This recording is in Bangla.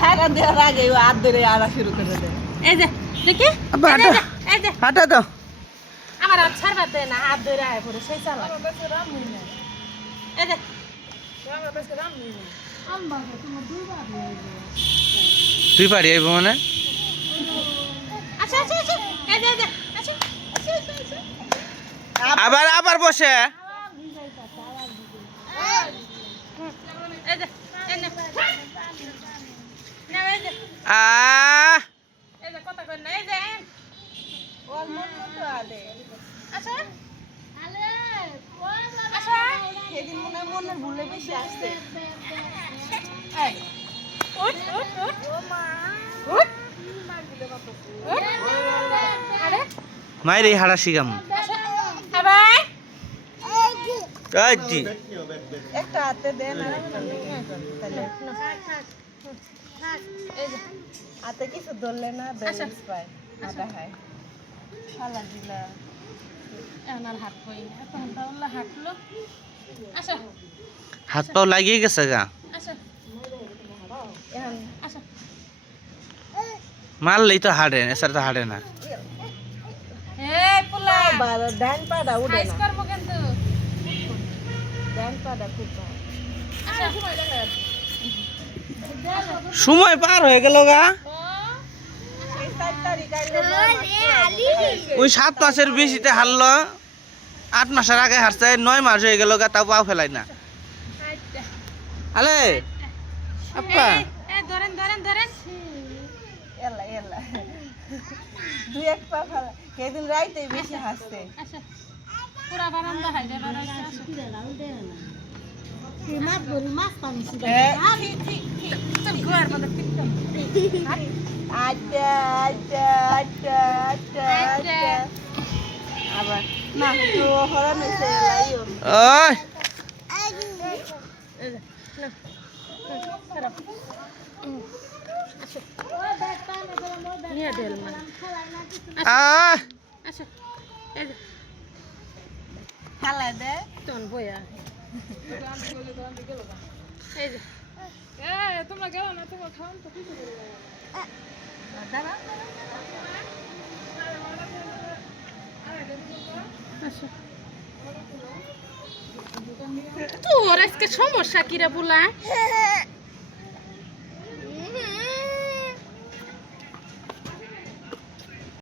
ছাড়া দেওয়ার আগে হাত ধরে আড়া শুরু করে দেয়। এই যে দেখি এই যে হাঁটা তো আমার হাত ছাড়বাতে না হাত ধরে আয় পড়ে সেই চালা এই যে তুই পারি আইব মানে আচ্ছা আচ্ছা আচ্ছা এই যে আচ্ছা আবার আবার বসে এই যে এই নে না এই যে আ এই যে কথা কই না এই যে ওর মন মতো আদে। আচ্ছা সেদিন মনে হয় মনের ভুলে বেশি আসছে। এই উঠ উঠ উঠ উঠ আরে মাইরে হাড়া শিখাম আবার জি একটা হাতে দেন আর একটা তাহলে এই যে হাতে কিছু ধরলে না ব্যালেন্স পায় হাঁটা হয় শালা দিলা এখন আর হাত বই না এখন তাহলে হাঁটলো আচ্ছা হাত পাও লাগিয়ে গেছে গা আচ্ছা এখন আচ্ছা মারলেই তো হাঁটে এছাড়া তো হাঁটে না এই পোলা আবার ডান পাটা উঠে সাইজ না, করবো কিন্তু ডান পাটা খুব ভালো। আচ্ছা সময় পার হয়ে গেল গা এই 4 তারিখ আইলে না ওই 7 মাসের বেশিতে হারলো 8 মাসের আগে হারছে 9 মাস হয়ে গেল গা তাও পাও ফেলাই না আলে আপা এই ধরেন ধরেন ধরেন এলা এলা দুই এক পা ফেলা সেদিন রাইতে বেশি হাসছে। আচ্ছা পুরা বারান্দা হাইরে বারান্দা ঘর মধ্যে পিটতাম আচ্ছা আচ্ছা আচ্ছা আচ্ছা আচ্ছা আবার না তো হরান হয়েছে লাইও ওই নিয়ে ঢেল মানে আ আচ্ছা এই যে খেলা দে তখন বইয়া এই যে তোমরা গেল না তোমার খাওয়ান তো কি দাঁড়া তোর আজকে সমস্যা কিরা বলা